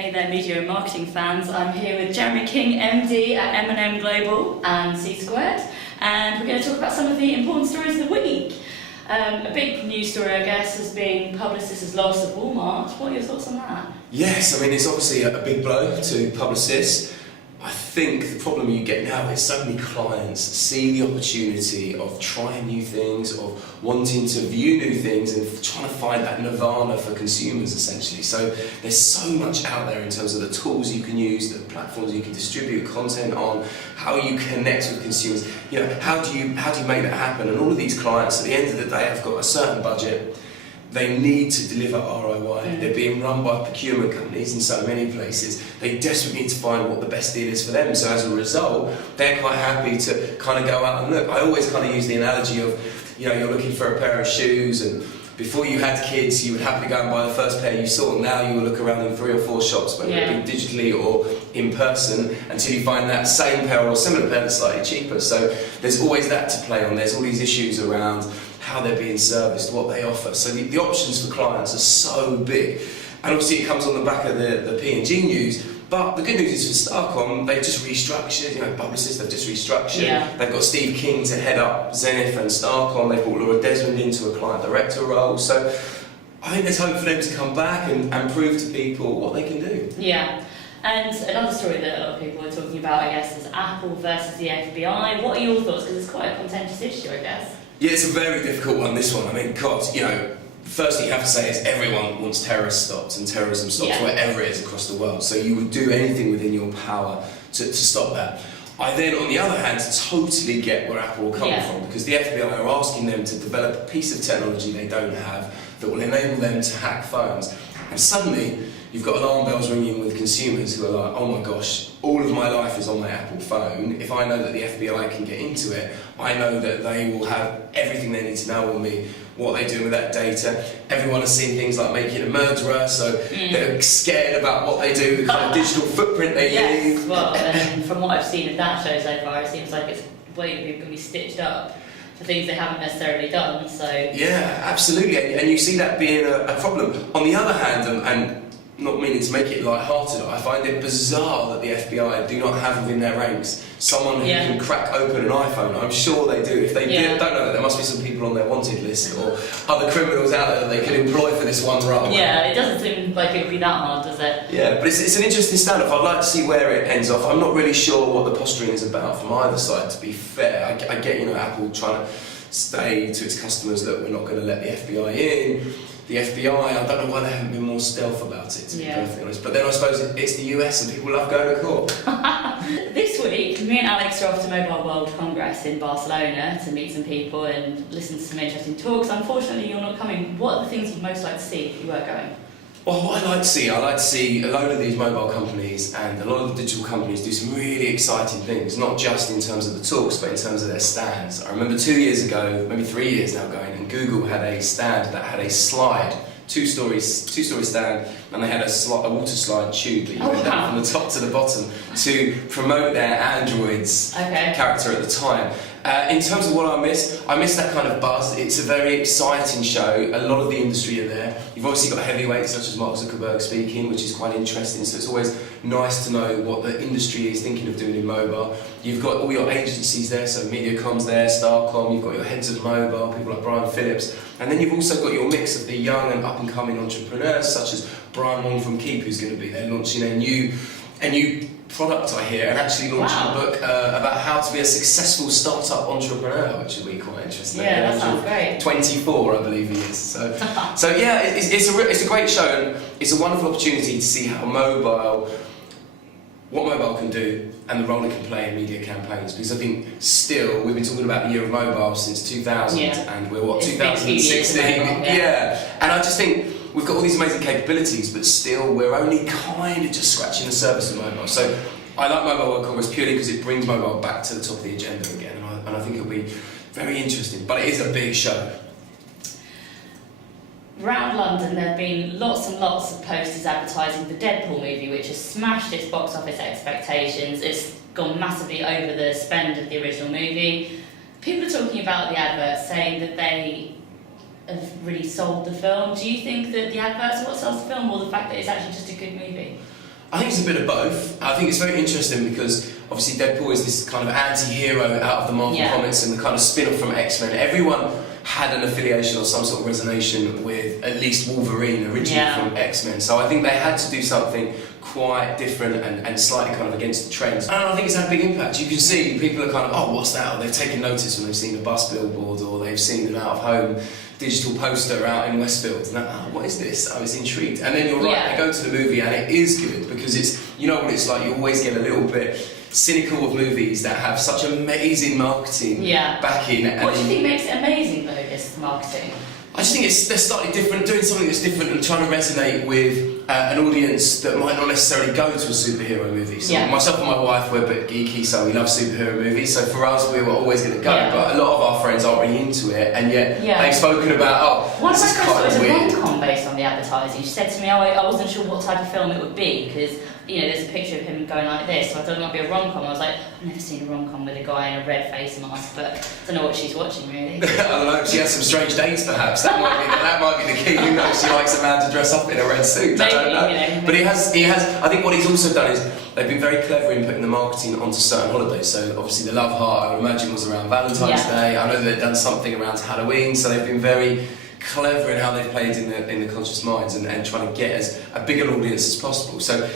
Hey there, media and marketing fans. I'm here with Jeremy King, MD at M&M Global and C Squared, and we're going to talk about some of the important stories of the week. A big news story, I guess, has been Publicis' loss of Walmart. What are your thoughts on that? Yes, I mean, it's obviously a big blow to Publicis. I think the problem you get now is so many clients see the opportunity of trying new things, of wanting to view new things and trying to find that nirvana for consumers, essentially. So there's so much out there in terms of the tools you can use, the platforms you can distribute content on, how you connect with consumers. You know, how do you make that happen? And all of these clients, at the end of the day, have got a certain budget. They need to deliver ROI. They're being run by procurement companies in so many places. They desperately need to find what the best deal is for them. So as a result, they're quite happy to kind of go out and look. I always kind of use the analogy of, you know, you're looking for a pair of shoes, and before you had kids, you would happily go and buy the first pair you saw. Now you will look around in 3 or 4 shops, whether it be digitally or in person, until you find that same pair or similar pair that's slightly cheaper. So there's always that to play on. There's all these issues around how they're being serviced, what they offer. So the options for clients are so big. And obviously it comes on the back of the P&G news, but the good news is for Starcom, they've just restructured, you know, Publicis, they've just restructured. Yeah. They've got Steve King to head up Zenith and Starcom, they've brought Laura Desmond into a client director role. So I think there's hope for them to come back and prove to people what they can do. Yeah. And another story that a lot of people are talking about, I guess, is Apple versus the FBI. What are your thoughts? Because it's quite a contentious issue, I guess. Yeah, it's a very difficult one, this one. I mean, God, you know, first thing you have to say is everyone wants terrorists stopped and terrorism stopped wherever it is across the world. So you would do anything within your power to stop that. I then, on the other hand, totally get where Apple will come from, because the FBI are asking them to develop a piece of technology they don't have that will enable them to hack phones. And suddenly, you've got alarm bells ringing with consumers who are like, oh my gosh, all of my life is on my Apple phone. If I know that the FBI can get into it, I know that they will have everything they need to know on me, what they do with that data. Everyone has seen things like making a murderer, so they're scared about what they do, the kind of digital footprint they leave. Well, from what I've seen of that show so far, it seems like it's waiting people can be stitched up for things they haven't necessarily done. So yeah, absolutely, and you see that being a problem. On the other hand, and not meaning to make it light-hearted, I find it bizarre that the FBI do not have within their ranks someone who can crack open an iPhone. I'm sure they do. If they don't know that, there must be some people on their wanted list or other criminals out there that they could employ for this one role. Yeah, it doesn't seem like it would be that hard, does it? Yeah, but it's an interesting standoff. I'd like to see where it ends off. I'm not really sure what the posturing is about from either side, to be fair. I get, you know, Apple trying to say to its customers that we're not going to let the FBI in. The FBI, I don't know why they haven't been more stealth about it, to be perfectly honest. But then I suppose it's the US and people love going to court. This week, me and Alex are off to Mobile World Congress in Barcelona to meet some people and listen to some interesting talks. Unfortunately, you're not coming. What are the things you'd most like to see if you were going? Well, what I like to see a load of these mobile companies and a lot of the digital companies do some really exciting things, not just in terms of the talks, but in terms of their stands. I remember 2 years ago, maybe 3 years now going, and Google had a stand that had a slide, two-story stand, and they had a water slide tube that you went down from the top to the bottom to promote their Android's character at the time. In terms of what I miss that kind of buzz. It's a very exciting show. A lot of the industry are there. You've obviously got heavyweights such as Mark Zuckerberg speaking, which is quite interesting. So it's always nice to know what the industry is thinking of doing in mobile. You've got all your agencies there, so Mediacom's there, Starcom, you've got your heads of mobile, people like Brian Phillips. And then you've also got your mix of the young and up-and-coming entrepreneurs, such as Brian Wong from Keep, who's going to be there launching a new product, I hear, and actually launching a book about how to be a successful startup entrepreneur, which will be quite interesting. Yeah, that sounds great. 24, I believe he is. So yeah, it's a great show, and it's a wonderful opportunity to see how what mobile can do and the role it can play in media campaigns. Because I think still, we've been talking about the year of mobile since 2000, and we're 2016. And I just think we've got all these amazing capabilities, but still we're only kind of just scratching the surface of mobile. So I like Mobile World Congress purely because it brings mobile back to the top of the agenda again, and I think it'll be very interesting. But it is a big show. Around London, there have been lots and lots of posters advertising the Deadpool movie, which has smashed its box office expectations. It's gone massively over the spend of the original movie. People are talking about the adverts, saying that they have really sold the film. Do you think that the adverts are what sells the film, or the fact that it's actually just a good movie? I think it's a bit of both. I think it's very interesting because obviously Deadpool is this kind of anti-hero out of the Marvel comics and the kind of spin-off from X-Men. Everyone had an affiliation or some sort of resonation with at least Wolverine, originally from X-Men. So I think they had to do something quite different and slightly kind of against the trends. And I think it's had a big impact. You can see people are kind of, oh, what's that? Or they've taken notice when they've seen a bus billboard or they've seen an out-of-home digital poster out in Westfield. And what is this? I was intrigued. And then you're right, they go to the movie and it is good because it's, you know what it's like, you always get a little bit cynical of movies that have such amazing marketing backing. What do you think makes it amazing though, this marketing? I just think they're slightly different, doing something that's different and trying to resonate with an audience that might not necessarily go to a superhero movie. So myself and my wife, we're a bit geeky, so we love superhero movies. So for us, we were always going to go, but a lot of our friends aren't really into it, and yet they've spoken about, one of my this is friends kind thought of it weird. was a rom-com based on the advertising. She said to me, I wasn't sure what type of film it would be because, you know, there's a picture of him going like this, so I thought it might be a rom-com. I was like, I've never seen a rom-com with a guy in a red face mask, but I don't know what she's watching really. I don't know, she has some strange dates perhaps. That might be the key. Who knows? She likes a man to dress up in a red suit. Maybe, I don't know. You know, but he has. I think what he's also done is they've been very clever in putting the marketing onto certain holidays. So obviously the Love Heart, I would imagine, was around Valentine's Day. I know they've done something around Halloween. So they've been very clever in how they've played in the conscious minds and trying to get as a bigger audience as possible. So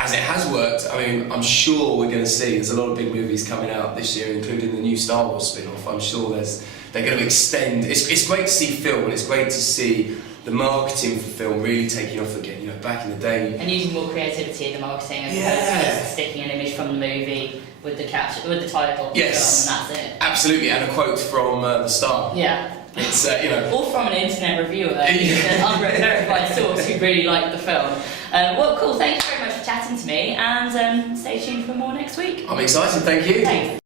as it has worked, I mean, I'm sure we're going to see there's a lot of big movies coming out this year, including the new Star Wars spin-off. I'm sure they're going to extend. It's great to see film, and it's great to see the marketing for film really taking off again. You know, back in the day, and using more creativity in the marketing as opposed to just sticking an image from the movie with the caption, with the title of the film, and that's it. Absolutely, and a quote from the star. Yeah. It's you know, or from an internet reviewer, an unverified source who really liked the film. Well, cool. Thank you very much for chatting to me, and stay tuned for more next week. I'm excited. Thank you. Thanks.